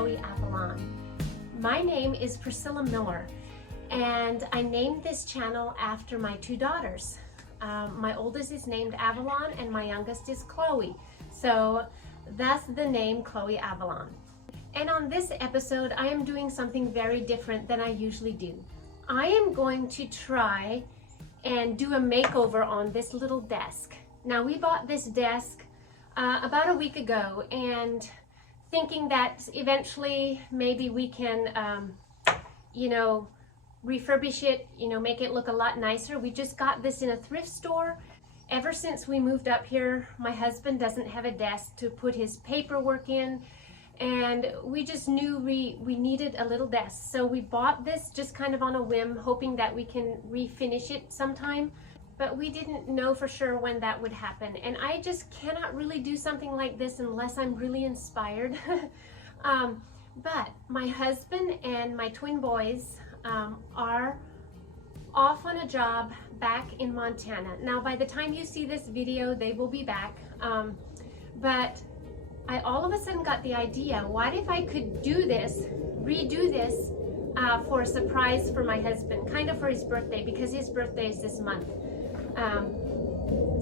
Chloe Avalon. My name is Priscilla Miller, and I named this channel after my two daughters. My oldest is named Avalon and my youngest is Chloe. So that's the name Chloe Avalon. And on this episode, I am doing something very different than I usually do. I am going to try and do a makeover on this little desk. Now, we bought this desk about a week ago, and thinking that eventually maybe we can, refurbish it, make it look a lot nicer. We just got this in a thrift store. Ever since we moved up here, my husband doesn't have a desk to put his paperwork in, and we just knew we needed a little desk. So we bought this just kind of on a whim, hoping that we can refinish it sometime, but we didn't know for sure when that would happen. And I just cannot really do something like this unless I'm really inspired. But my husband and my twin boys are off on a job back in Montana. Now, by the time you see this video, they will be back. But I all of a sudden got the idea, what if I could redo this for a surprise for my husband, kind of for his birthday, because his birthday is this month.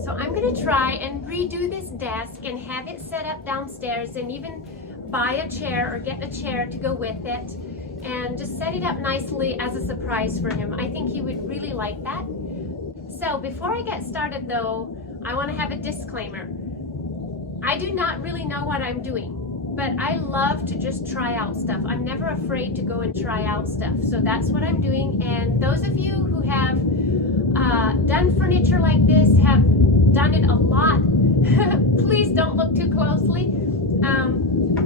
So I'm gonna try and redo this desk and have it set up downstairs, and even buy a chair or get a chair to go with it, and just set it up nicely as a surprise for him. I think he would really like that. So before I get started though, I want to have a disclaimer. I do not really know what I'm doing, but I love to just try out stuff. I'm never afraid to go and try out stuff. So that's what I'm doing. And those of you who have done furniture like this, have done it a lot, please don't look too closely.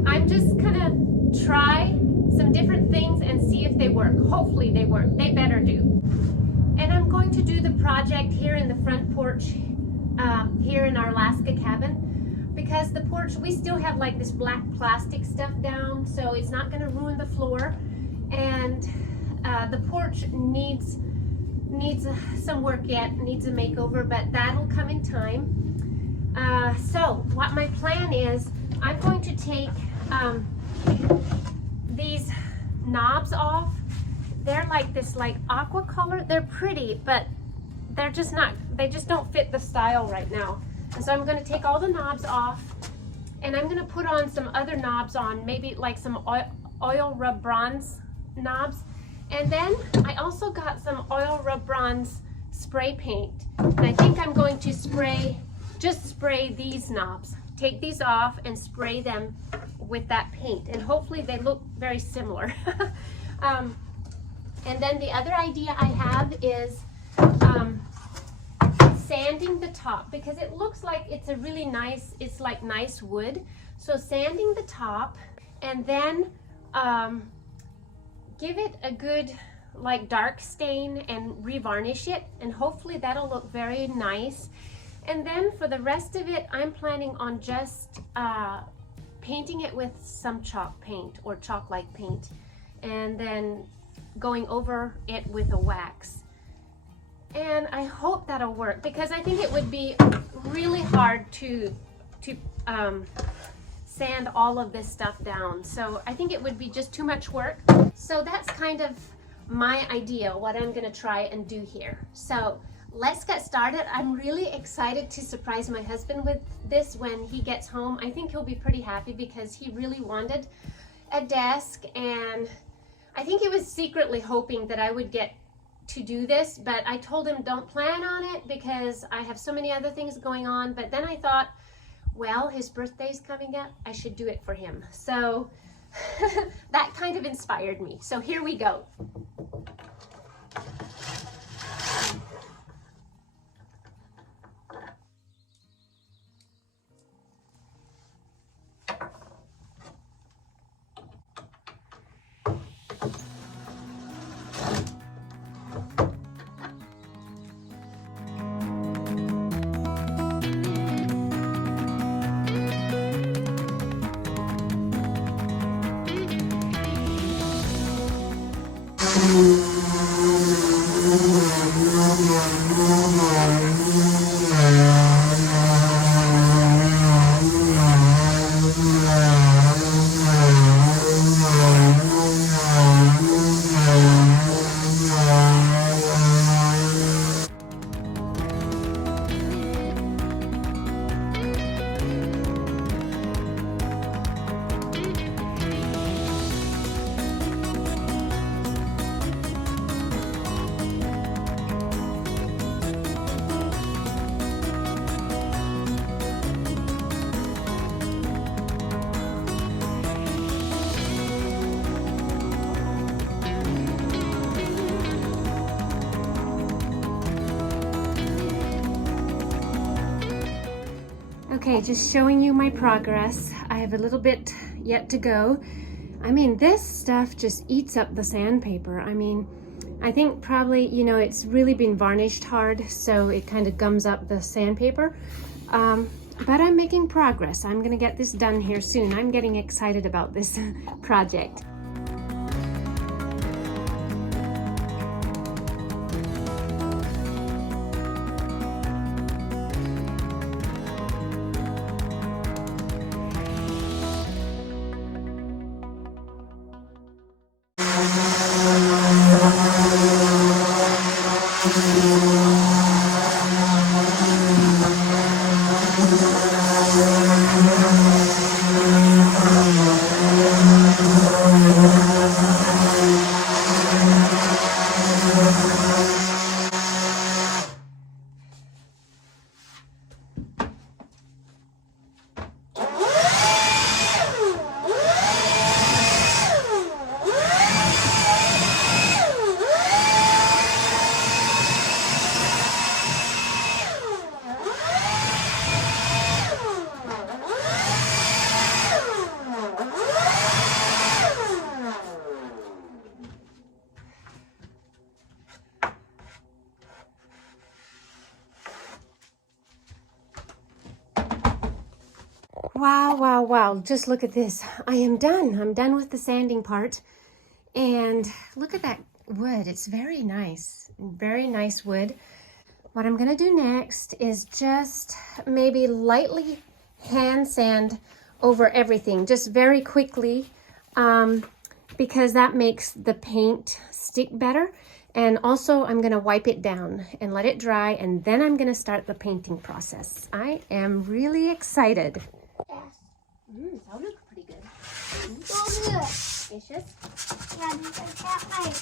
I'm just gonna try some different things and see if they work. Hopefully they work. They better do. And I'm going to do the project here in the front porch, here in our Alaska cabin, because the porch, we still have like this black plastic stuff down, so it's not going to ruin the floor. And the porch needs some work yet, needs a makeover, but that'll come in time. So what my plan is, I'm going to take these knobs off. They're like this aqua color. They're pretty, but they're just not, they just don't fit the style right now. And so I'm going to take all the knobs off, and I'm going to put on some other knobs on, maybe like some oil rub bronze knobs. And then I also got some oil rub bronze spray paint, and I think I'm going to just spray these knobs. Take these off and spray them with that paint, and hopefully they look very similar. And then the other idea I have is sanding the top, because it looks like it's a really nice, it's like nice wood. So sanding the top, and then give it a good like dark stain and revarnish it, and hopefully that'll look very nice. And then for the rest of it, I'm planning on just painting it with some chalk paint or chalk-like paint, and then going over it with a wax. And I hope that'll work, because I think it would be really hard to sand all of this stuff down. So I think it would be just too much work. So that's kind of my idea, what I'm gonna try and do here. So let's get started. I'm really excited to surprise my husband with this when he gets home. I think he'll be pretty happy, because he really wanted a desk, and I think he was secretly hoping that I would get to do this, but I told him don't plan on it because I have so many other things going on. But then I thought, well, his birthday's coming up, I should do it for him. So that kind of inspired me. So here we go. Okay, just showing you my progress. I have a little bit yet to go. I mean, this stuff just eats up the sandpaper. I mean, I think probably, you know, it's really been varnished hard, so it kind of gums up the sandpaper. But I'm making progress. I'm gonna get this done here soon. I'm getting excited about this project. Wow, wow, wow. Just look at this. I am done. I'm done with the sanding part. And look at that wood. It's very nice. Very nice wood. What I'm going to do next is just maybe lightly hand sand over everything. Just very quickly, because that makes the paint stick better. And also I'm going to wipe it down and let it dry. And then I'm going to start the painting process. I am really excited. That looks pretty good. So good. It's just... Yeah, you can tap my...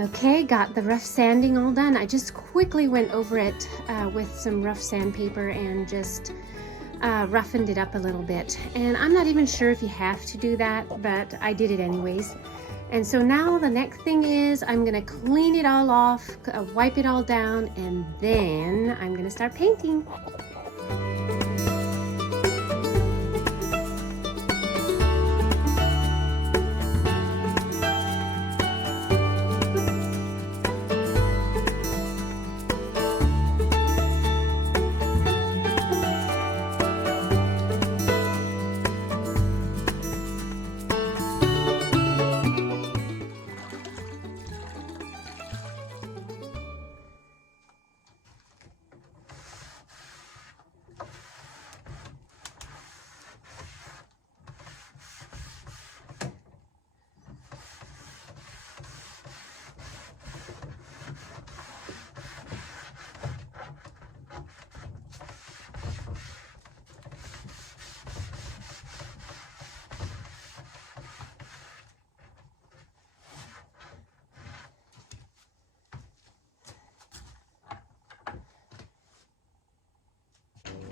Okay, got the rough sanding all done. I just quickly went over it with some rough sandpaper and just roughened it up a little bit. And I'm not even sure if you have to do that, but I did it anyways. And so now the next thing is I'm gonna clean it all off, wipe it all down, and then I'm gonna start painting.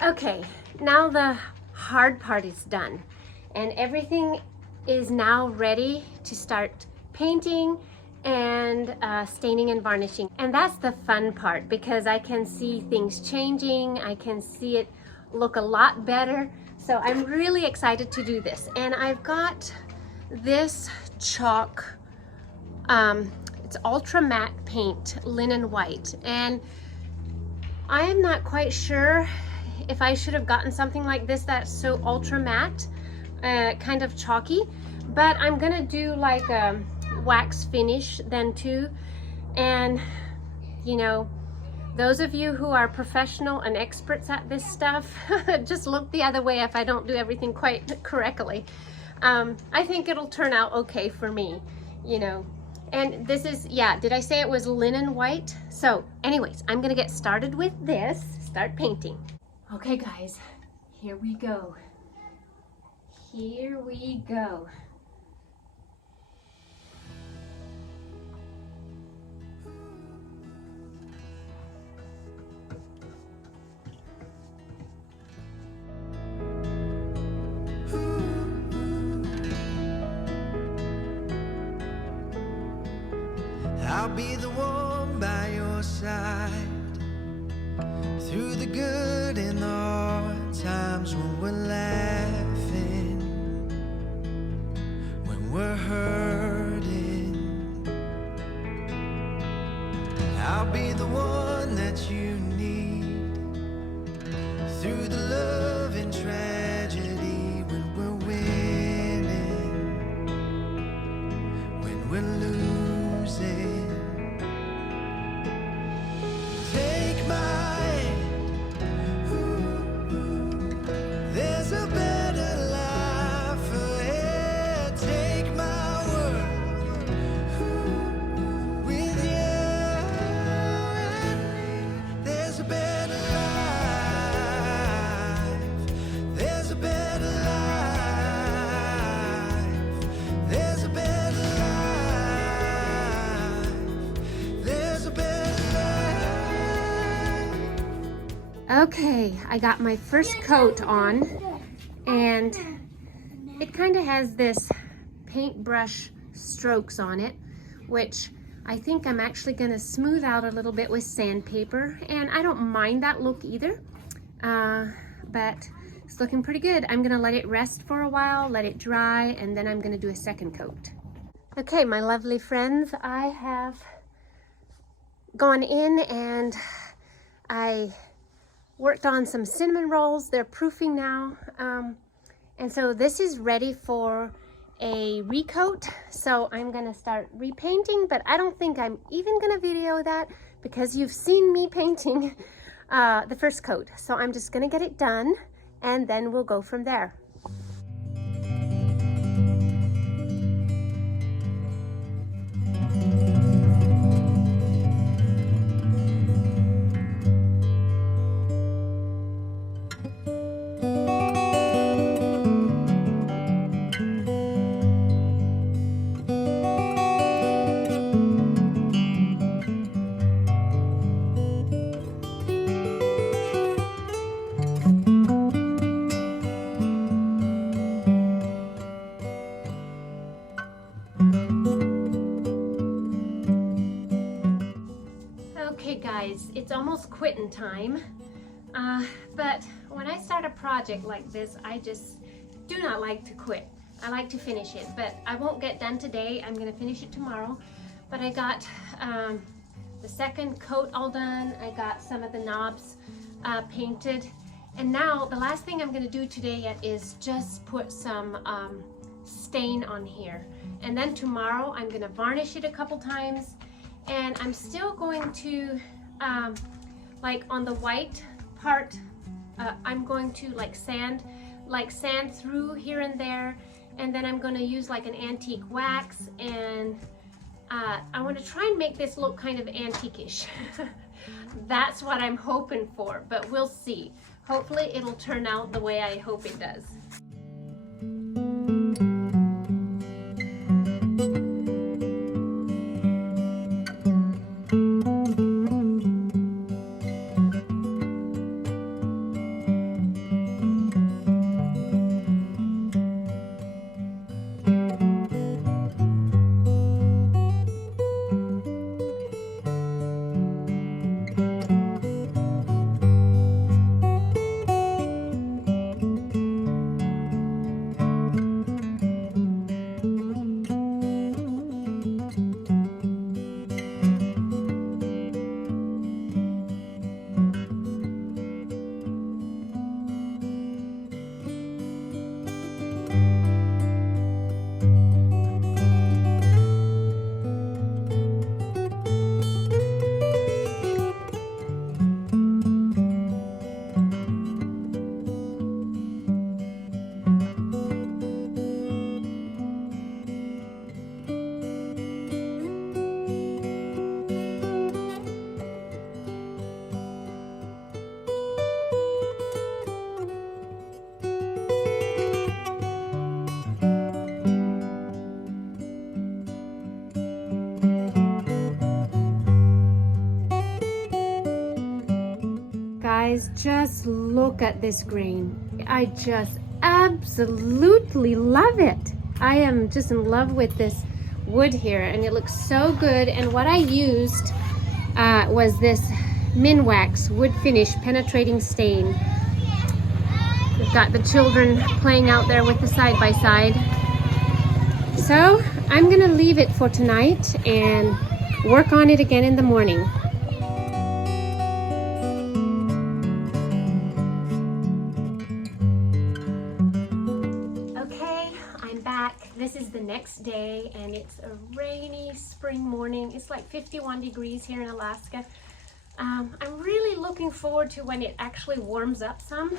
Okay, now the hard part is done and everything is now ready to start painting and staining and varnishing. And that's the fun part because I can see things changing. I can see it look a lot better. So I'm really excited to do this. And I've got this chalk, it's ultra matte paint, linen white. And I am not quite sure if I should have gotten something like this that's so ultra matte, kind of chalky, but I'm gonna do like a wax finish then too. And you know, those of you who are professional and experts at this stuff, just look the other way if I don't do everything quite correctly. I think it'll turn out okay for me, you know. And this is, yeah, did I say it was linen white? So anyways, I'm gonna get started with this, start painting. Okay guys, here we go. Here we go. I'll be the one by your side through the good and the hard times, when we're laughing, when we're hurting. I'll be the one that you need through the love and tragedy, when we're winning, when we're losing. Take my hand, there's a better life ahead. Take my word, with you and me, there's a better life. There's a better life. There's a better life. There's a better life. Okay, I got my first coat on, and it kind of has this paintbrush strokes on it, which I think I'm actually going to smooth out a little bit with sandpaper, and I don't mind that look either, but it's looking pretty good. I'm going to let it rest for a while, let it dry, and then I'm going to do a second coat. Okay, my lovely friends, I have gone in and I worked on some cinnamon rolls. They're proofing now, and so this is ready for a recoat. So I'm gonna start repainting, but I don't think I'm even gonna video that because you've seen me painting the first coat. So I'm just gonna get it done and then we'll go from there. Okay guys, it's almost quitting time, but when I start a project like this, I just do not like to quit. I like to finish it, but I won't get done today. I'm going to finish it tomorrow. But I got the second coat all done. I got some of the knobs painted, and now the last thing I'm going to do today yet is just put some stain on here, and then tomorrow I'm going to varnish it a couple times. And I'm still going to, like on the white part, I'm going to like sand through here and there, and then I'm going to use like an antique wax, and I want to try and make this look kind of antique-ish. That's what I'm hoping for, but we'll see. Hopefully it'll turn out the way I hope it does. guys, just look at this grain. I just absolutely love it. I am just in love with this wood here, and it looks so good. And what I used was this Minwax wood finish penetrating stain. We've got the children playing out there with the side-by-side. So I'm gonna leave it for tonight and work on it again in the morning. Okay, I'm back. This is the next day and it's a rainy spring morning. It's like 51 degrees here in Alaska. I'm really looking forward to when it actually warms up some.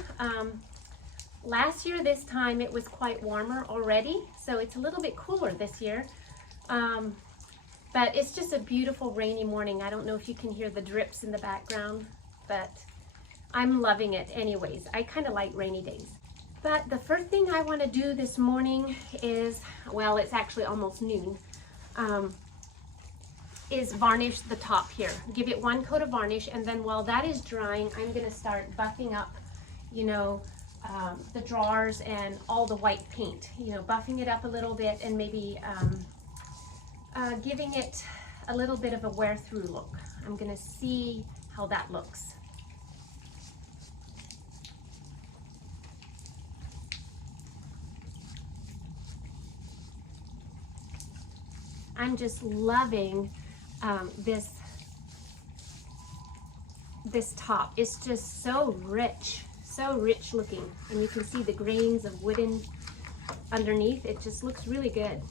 Last year this time it was quite warmer already, so it's a little bit cooler this year. But it's just a beautiful rainy morning. I don't know if you can hear the drips in the background, but I'm loving it anyways. I kind of like rainy days. But the first thing I want to do this morning is, well, it's actually almost noon, is varnish the top here. Give it one coat of varnish, and then while that is drying, I'm going to start buffing up, you know, the drawers and all the white paint, you know, buffing it up a little bit and maybe giving it a little bit of a wear through look. I'm going to see how that looks. I'm just loving this top. It's just so rich looking, and you can see the grains of wooden underneath. It just looks really good.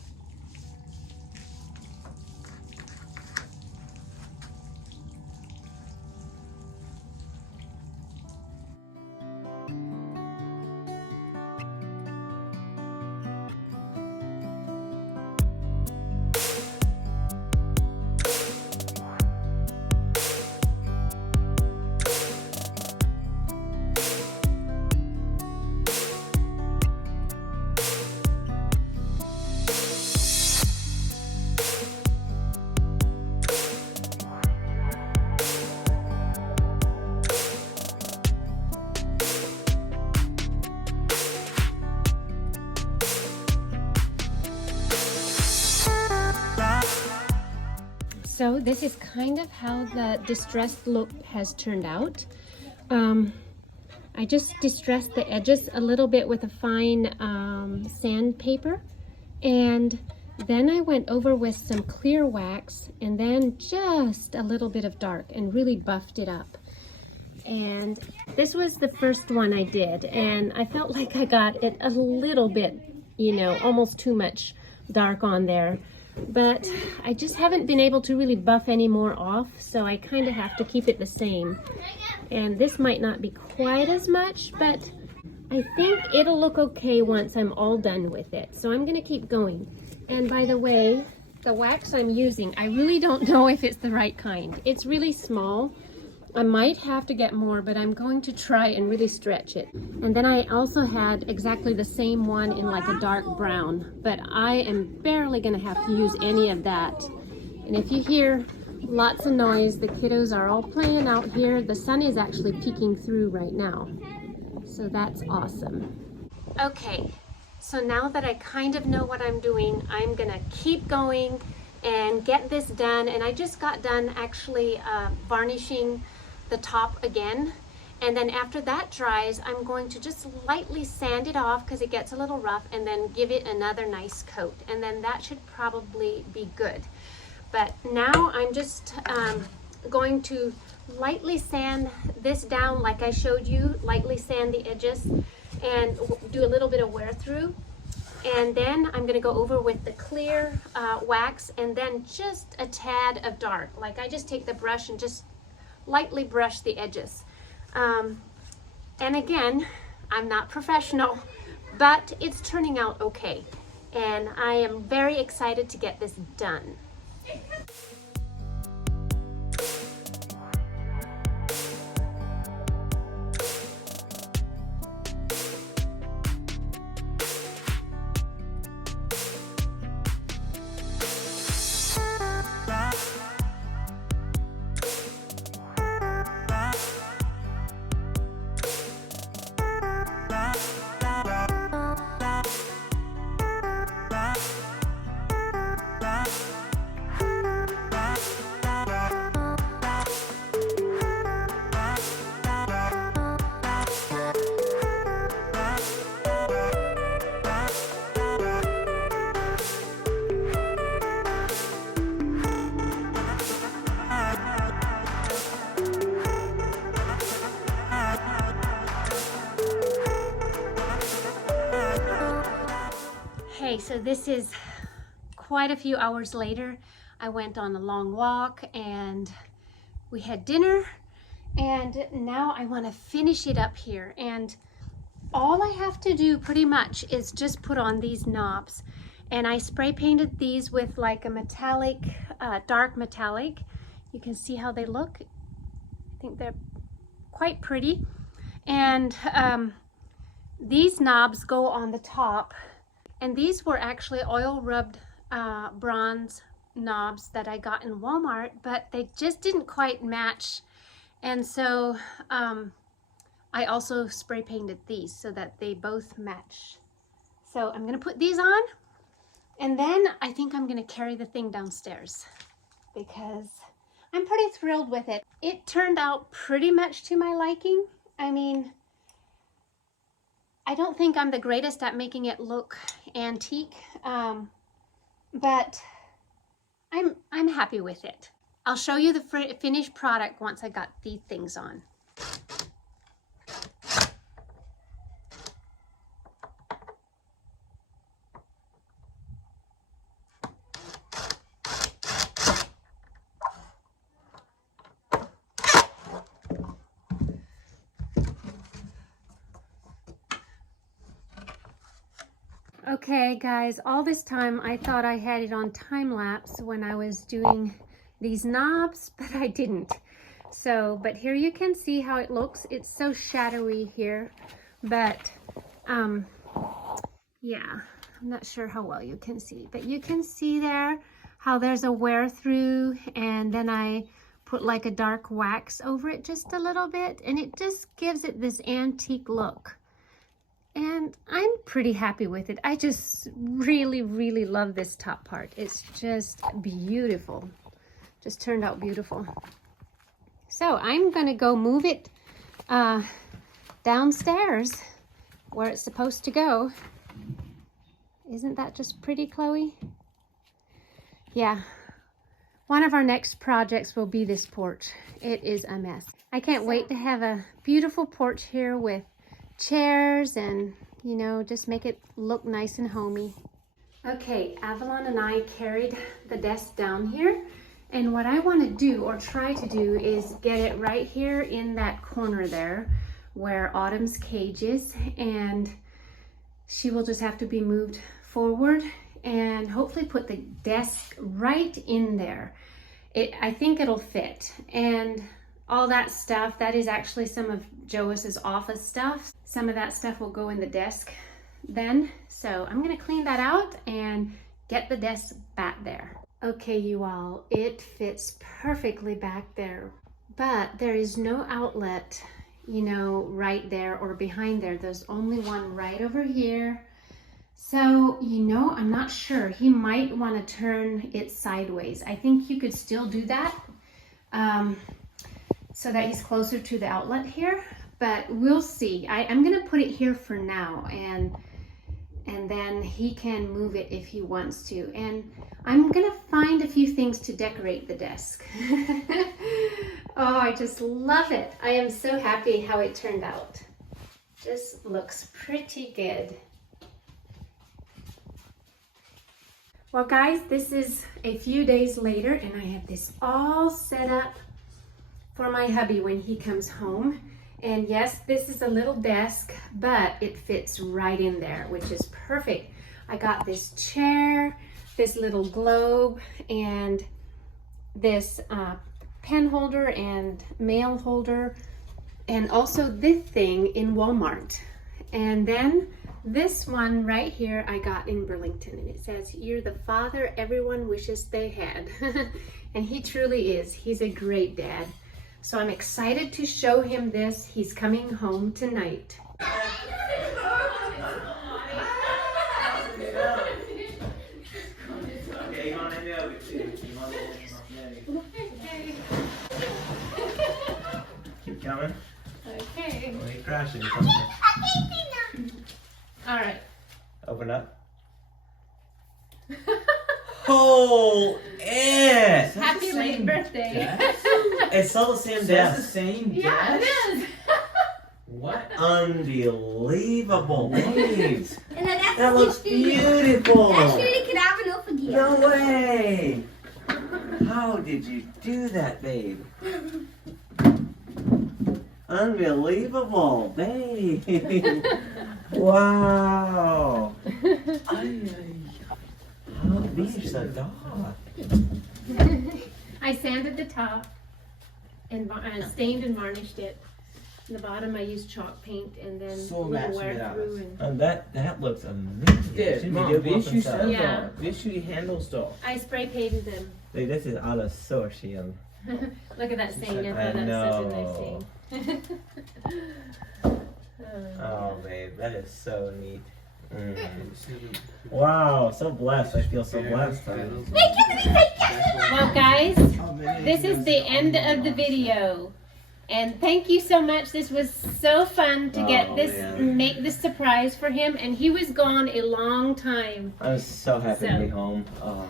So this is kind of how the distressed look has turned out. I just distressed the edges a little bit with a fine sandpaper, and then I went over with some clear wax and then just a little bit of dark and really buffed it up. And this was the first one I did, and I felt like I got it a little bit, you know, almost too much dark on there. But I just haven't been able to really buff any more off, so I kind of have to keep it the same. And this might not be quite as much, but I think it'll look okay once I'm all done with it. So I'm going to keep going. And by the way, the wax I'm using, I really don't know if it's the right kind. It's really small. I might have to get more, but I'm going to try and really stretch it. And then I also had exactly the same one in like a dark brown, but I am barely gonna have to use any of that. And if you hear lots of noise, the kiddos are all playing out here. The sun is actually peeking through right now, so that's awesome. Okay, so now that I kind of know what I'm doing, I'm gonna keep going and get this done. And I just got done actually varnishing the top again, and then after that dries, I'm going to just lightly sand it off because it gets a little rough, and then give it another nice coat, and then that should probably be good. But now I'm just going to lightly sand this down like I showed you, lightly sand the edges and do a little bit of wear through, and then I'm going to go over with the clear wax and then just a tad of dark. Like I just take the brush and just lightly brush the edges. And again, I'm not professional, but it's turning out okay. And I am very excited to get this done. So this is quite a few hours later. I went on a long walk and we had dinner, and now I want to finish it up here. And all I have to do pretty much is just put on these knobs, and I spray painted these with like a metallic, dark metallic. You can see how they look. I think they're quite pretty. And these knobs go on the top, and these were actually oil rubbed bronze knobs that I got in Walmart, but they just didn't quite match. And so I also spray painted these so that they both match. So I'm gonna put these on, and then I think I'm gonna carry the thing downstairs because I'm pretty thrilled with it. It turned out pretty much to my liking. I mean, I don't think I'm the greatest at making it look antique, but I'm happy with it. I'll show you the finished product once I got these things on. Okay guys, all this time I thought I had it on time lapse when I was doing these knobs, but I didn't. So, but here you can see how it looks. It's so shadowy here, but yeah, I'm not sure how well you can see, but you can see there how there's a wear through, and then I put like a dark wax over it just a little bit, and it just gives it this antique look. And I'm pretty happy with it. I just really, really love this top part. It's just beautiful. Just turned out beautiful. So I'm gonna go move it downstairs where it's supposed to go. Isn't that just pretty, Chloe? Yeah. One of our next projects will be this porch. It is a mess. I can't wait to have a beautiful porch here with chairs and, you know, just make it look nice and homey. Okay, Avalon and I carried the desk down here, and what I want to do, or try to do, is get it right here in that corner there where Autumn's cage is, and she will just have to be moved forward and hopefully put the desk right in there. I think it'll fit, and all that stuff, that is actually some of Jois's office stuff. Some of that stuff will go in the desk then. So I'm gonna clean that out and get the desk back there. Okay, you all, it fits perfectly back there, but there is no outlet, you know, right there or behind there. There's only one right over here. So, you know, I'm not sure. He might want to turn it sideways. I think you could still do that. So that he's closer to the outlet here, but we'll see. I'm gonna put it here for now, and then he can move it if he wants to. And I'm gonna find a few things to decorate the desk. Oh, I just love it. I am so happy how it turned out. Just looks pretty good. Well guys, this is a few days later, and I have this all set up for my hubby when he comes home. And yes, this is a little desk, but it fits right in there, which is perfect. I got this chair, this little globe, and this pen holder and mail holder, and also this thing in Walmart. And then this one right here I got in Burlington, and it says, "You're the father everyone wishes they had." And he truly is. He's a great dad. So I'm excited to show him this. He's coming home tonight. Keep coming. Okay. When you crash it, All right. open up. Hold it! Happy late birthday. It's still the same It's desk. the same Yeah, desk? it is. What? Unbelievable. Leaves. And the desk That looks beautiful. Actually, can I have enough again? No way. How did you do that, babe? Unbelievable, babe. Wow. How big is that dog? I sanded the top and stained and varnished it. The bottom I used chalk paint and then we'll wear it through. And That looks amazing. Det, Mom, visst ju sen Yeah. då. Visst ju handles då. I spray painted them. This is alla så chill. Look at that stain. I I thought that was such a nice know. stain. Oh, babe, that is so neat. Wow, so blessed. I feel so blessed. Well, guys, this is the end of the video. And thank you so much. This was so fun to get this, man. make this surprise for him. And he was gone a long time. I'm so happy to So. be home. Oh.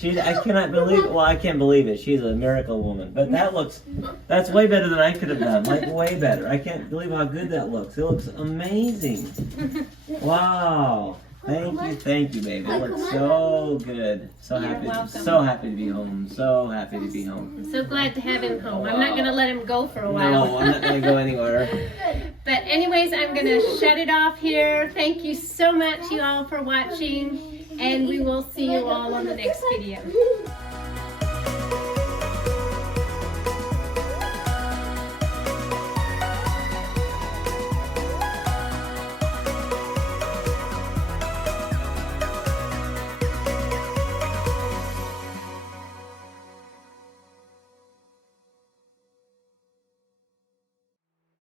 I cannot believe, well, I can't believe it. She's a miracle woman. But that's way better than I could have done. Like, way better. I can't believe how good that looks. It looks amazing. Wow. Thank you, baby. It looks so good. So You're happy, welcome. so happy to be home. So happy to be home. I'm so glad to have him home. I'm not going to let him go for a while. No, I'm not going to go anywhere. But anyways, I'm going to shut it off here. Thank you so much, you all, for watching. And we will see you all on the next video.